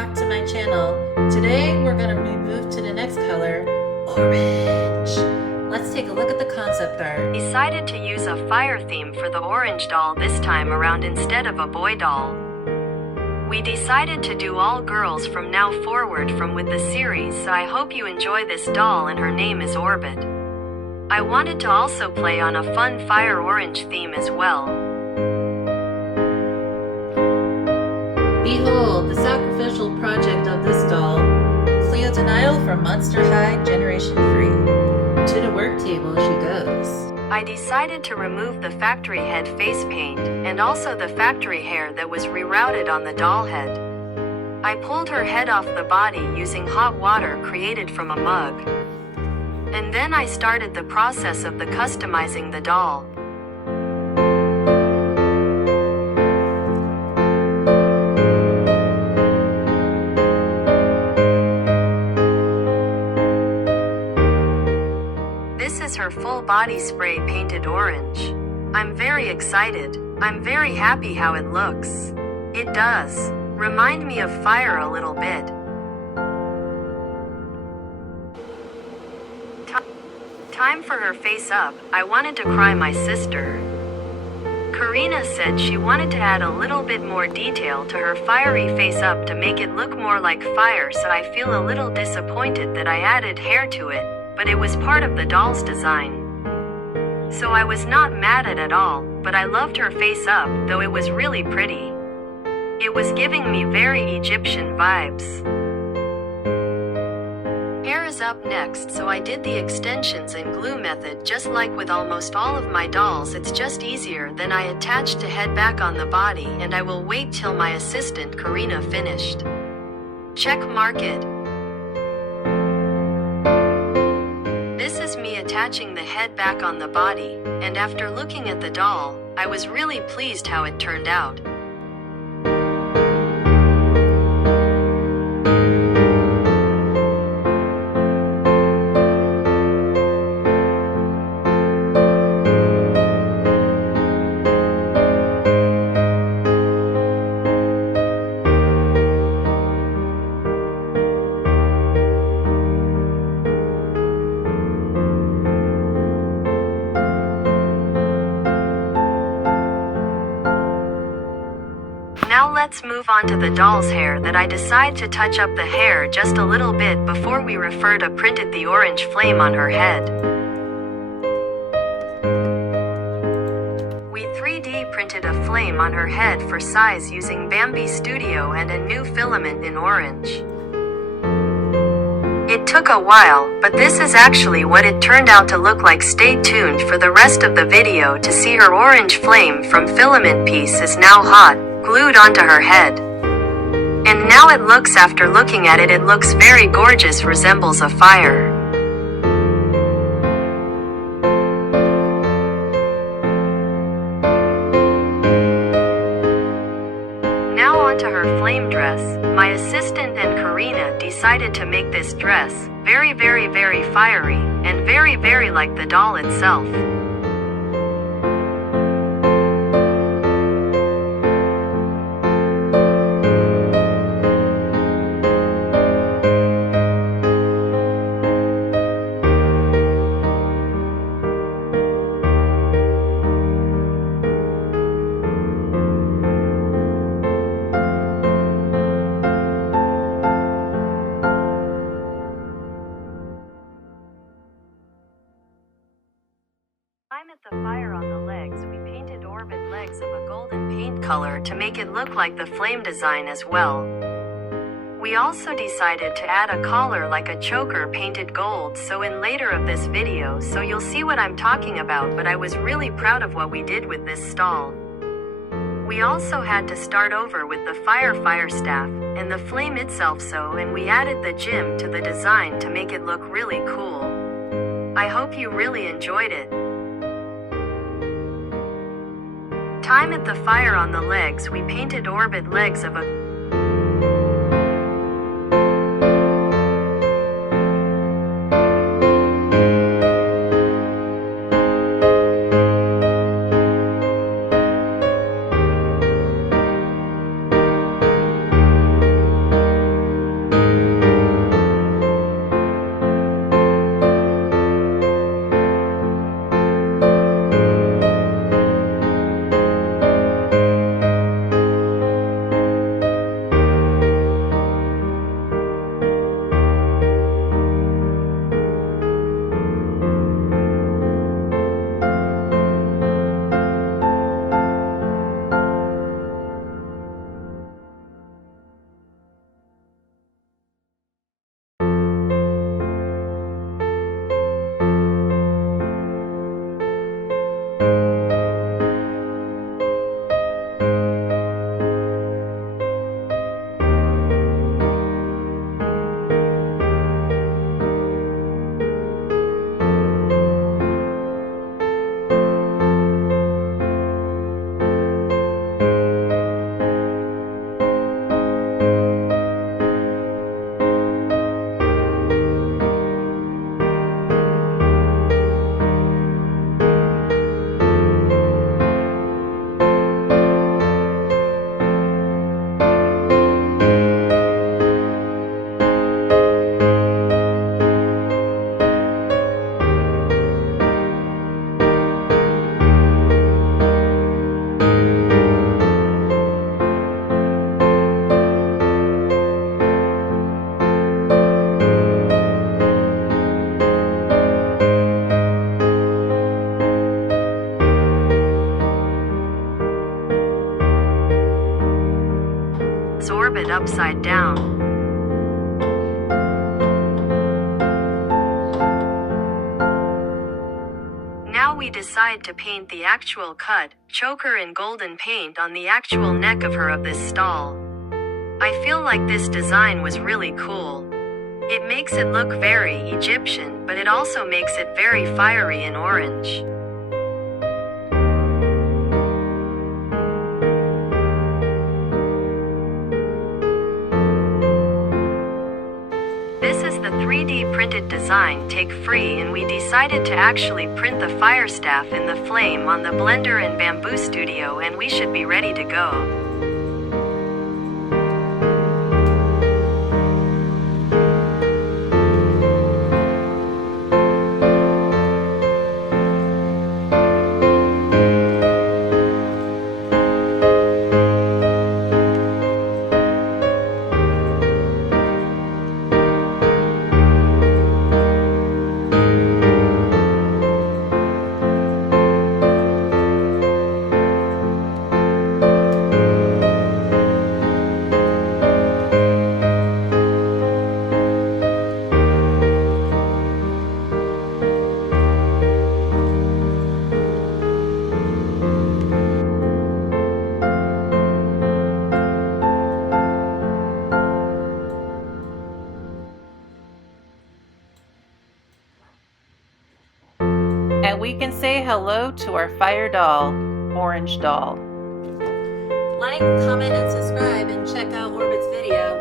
back to my channel. Today we're going to move to the next color, orange. Let's take a look at the concept art. Decided to use a fire theme for the orange doll this time around instead of a boy doll. We decided to do all girls from now forward from with the series, so I hope you enjoy this doll, and her name is Orbit. I wanted to also play on a fun fire orange theme as well. Behold the sacrificial project of this doll. Cleo Denial from Monster High Generation 3. To the work table she goes. I decided to remove the factory head face paint, and also the factory hair that was rerouted on the doll head. I pulled her head off the body using hot water created from a mug. And then I started the process of the customizing the doll. Her full body spray painted orange. I'm very excited. I'm very happy how it looks. It does remind me of fire a little bit. Time for her face up. I wanted to cry my sister. Karina said she wanted to add a little bit more detail to her fiery face up to make it look more like fire, so I feel a little disappointed that I added hair to it. But it was part of the doll's design. So I was not mad at it all, but I loved her face up, though it was really pretty. It was giving me very Egyptian vibes. Hair is up next, so I did the extensions and glue method just like with almost all of my dolls. It's just easier. Then I attached the head back on the body, and I will wait till my assistant Karina finished. Check mark it. Me attaching the head back on the body, and after looking at the doll, I was really pleased how it turned out. Now let's move on to the doll's hair that I decide to touch up the hair just a little bit before we refer to printed the orange flame on her head. We 3D printed a flame on her head for size using Bambi Studio and a new filament in orange. It took a while, but this is actually what it turned out to look like. Stay tuned for the rest of the video to see her orange flame from filament piece is now hot, glued onto her head. And now it looks, after looking at it, it looks very gorgeous, resembles a fire. Now onto her flame dress. My assistant and Karina decided to make this dress very fiery, and very like the doll itself. At the fire on the legs, we painted Orbit legs of a golden paint color to make it look like the flame design as well. We also decided to add a collar like a choker painted gold, so in later of this video, so you'll see what I'm talking about, but I was really proud of what we did with this stall. We also had to start over with the fire staff and the flame itself, and we added the gem to the design to make it look really cool. I hope you really enjoyed it. Time at the fire on the legs, we painted Orbit legs of a upside down. Now we decide to paint the actual cut, choker in golden paint on the actual neck of her of this doll. I feel like this design was really cool. It makes it look very Egyptian, but it also makes it very fiery and orange. This is the 3D printed design take free, and we decided to actually print the fire staff in the flame on the Blender and Bamboo Studio, and we should be ready to go. And we can say hello to our fire doll, Orange Doll. Like, comment, and subscribe, and check out Orbit's video.